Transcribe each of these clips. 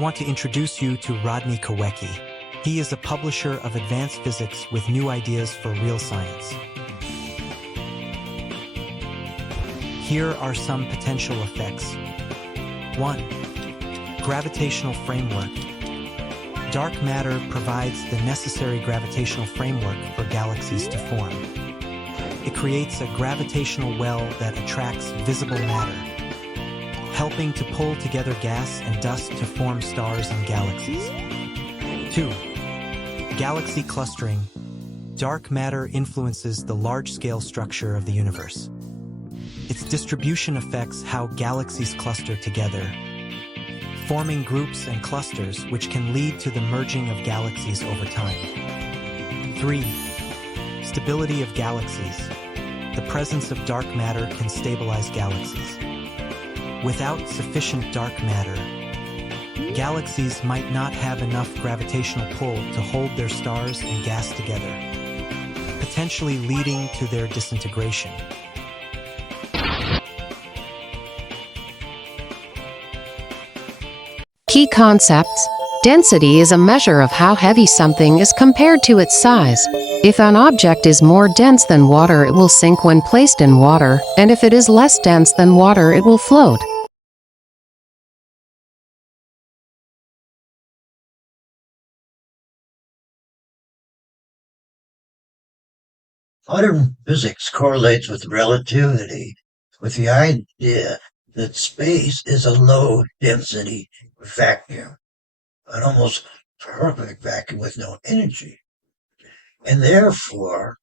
want to introduce you to Rodney Kawecki. He is a publisher of advanced physics with new ideas for real science. Here are some potential effects. 1. Gravitational framework. Dark matter provides the necessary gravitational framework for galaxies to form. It creates a gravitational well that attracts visible matter, helping to pull together gas and dust to form stars and galaxies. 2. Galaxy clustering. Dark matter influences the large-scale structure of the universe. Its distribution affects how galaxies cluster together, forming groups and clusters which can lead to the merging of galaxies over time. 3. Stability of galaxies. The presence of dark matter can stabilize galaxies. Without sufficient dark matter, galaxies might not have enough gravitational pull to hold their stars and gas together, potentially leading to their disintegration. Key concepts. Density is a measure of how heavy something is compared to its size. If an object is more dense than water, it will sink when placed in water, and if it is less dense than water, it will float. Modern physics correlates with relativity, with the idea that space is a low-density vacuum, an almost perfect vacuum with no energy. And therefore,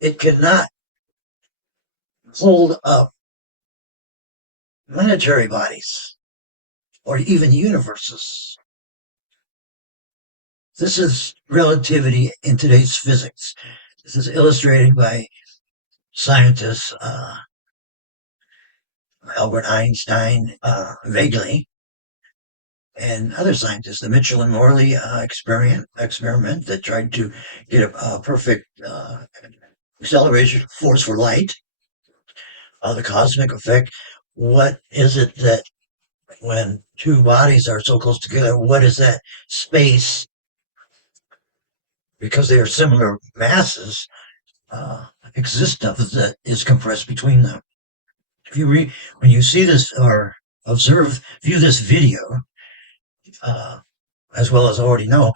it cannot hold up planetary bodies or even universes. This is relativity in today's physics. This is illustrated by scientists Albert Einstein, vaguely, and other scientists. The Mitchell and Morley experiment that tried to get a perfect acceleration force for light. The cosmic effect. What is it that when two bodies are so close together, what is that space? Because they are similar masses, existence that is compressed between them. If you when you see this or view this video, as well as already know,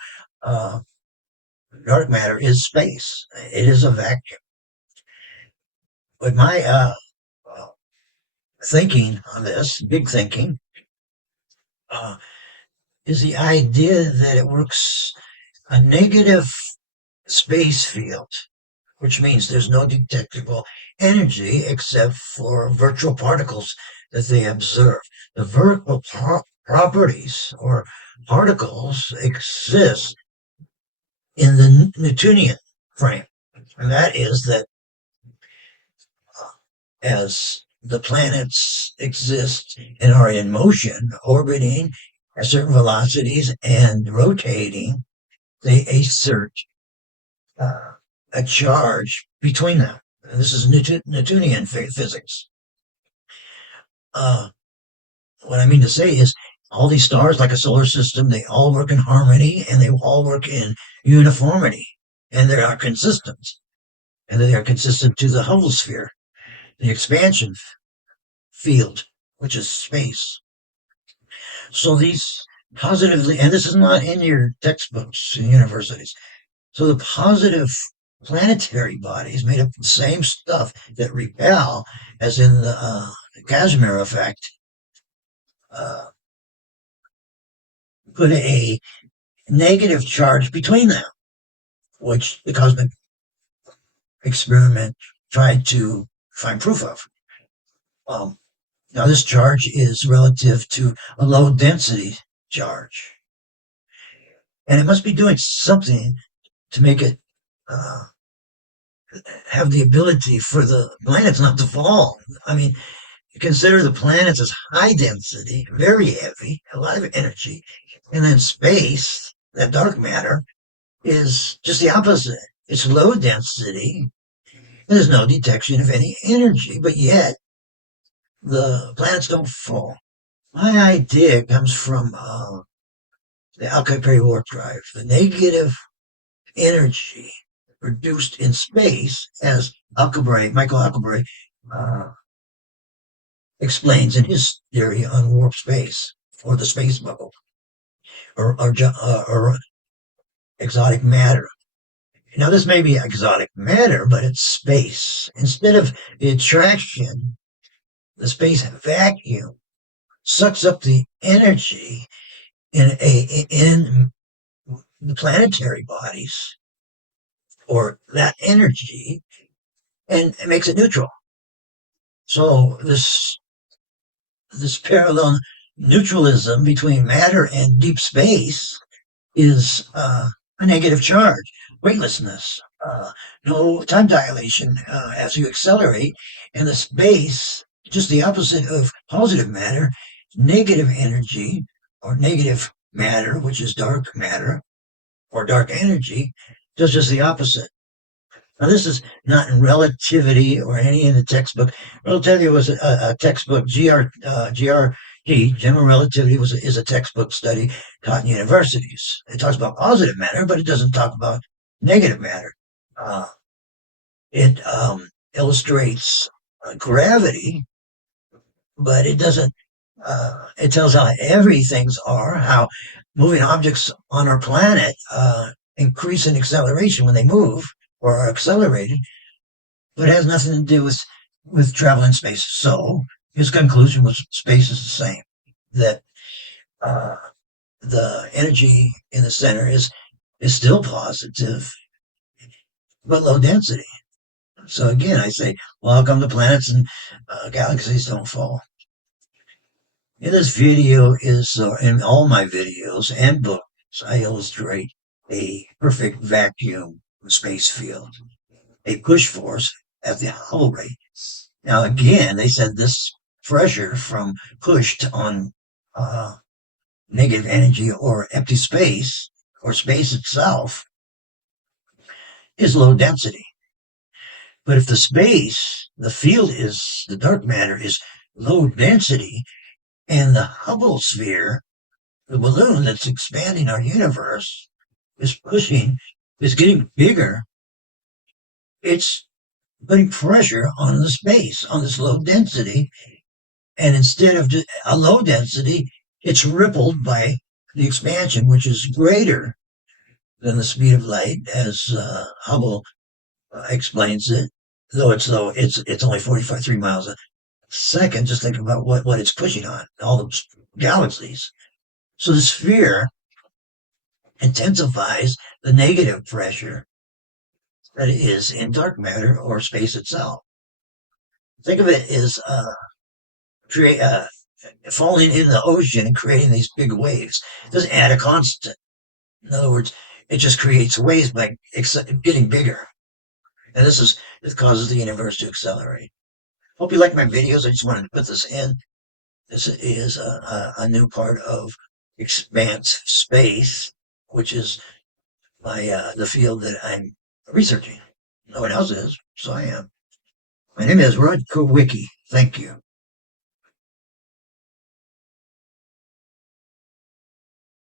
dark matter is space. It is a vacuum. But my thinking on this, big thinking, is the idea that it works a negative space field, which means there's no detectable energy except for virtual particles that they observe. The virtual properties or particles exist in the Newtonian frame, and that is that as the planets exist and are in motion, orbiting at certain velocities and rotating, they exert a charge between them. And this is Newtonian physics. What I mean to say is all these stars, like a solar system, they all work in harmony and they all work in uniformity, and they are consistent. And they are consistent to the Hubble sphere, the expansion field, which is space. So these positively, and this is not in your textbooks in universities, so the positive planetary bodies made of the same stuff that repel, as in the Casimir effect, put a negative charge between them, which the cosmic experiment tried to find proof of. Now this charge is relative to a low density charge, and it must be doing something to make it have the ability for the planets not to fall. I mean, you consider the planets as high density, very heavy, a lot of energy, and then space, that dark matter, is just the opposite. It's low density, and there's no detection of any energy, but yet the planets don't fall. My idea comes from the Alcubierre warp drive. The negative energy produced in space, as Michael Alcubierre, uh, explains in his theory on warp space, or the space bubble, or exotic matter. Now, this may be exotic matter, but it's space. Instead of the attraction, the space vacuum sucks up the energy in the planetary bodies, or that energy, and it makes it neutral. So this parallel neutralism between matter and deep space is a negative charge, weightlessness, no time dilation as you accelerate, and the space, just the opposite of positive matter, negative energy or negative matter, which is dark matter or dark energy, does just the opposite. Now, this is not in relativity or any in the textbook. Relativity was a textbook. GRD, general relativity, is a textbook study taught in universities. It talks about positive matter, but it doesn't talk about negative matter. Uh, it illustrates gravity, but it doesn't. It tells how heavy things are, how moving objects on our planet increase in acceleration when they move or are accelerated, but it has nothing to do with travel in space. So his conclusion was space is the same. That uh, the energy in the center is still positive, but low density. So again, I say, well, how come the planets and galaxies don't fall? In this video in all my videos and books, I illustrate a perfect vacuum space field, a push force at the Hubble rate. Now, again, they said this pressure from pushed on uh, negative energy or empty space or space itself is low density. But if the field is, the dark matter is low density, and the Hubble sphere, the balloon that's expanding our universe, is getting bigger, it's putting pressure on the space, on this low density. And instead of a low density, it's rippled by the expansion, which is greater than the speed of light, as Hubble explains it. Though it's only 45 miles a second. Just think about what it's pushing on all the galaxies. So the sphere intensifies the negative pressure that is in dark matter or space itself. Think of it as create falling in the ocean and creating these big waves. It doesn't add a constant. In other words, it just creates waves by getting bigger. And this causes the universe to accelerate. Hope you like my videos. I just wanted to put this in. This is a new part of expanse space, which is the field that I'm researching. No one else is, so I am. My name is Rod Kowicki. Thank you.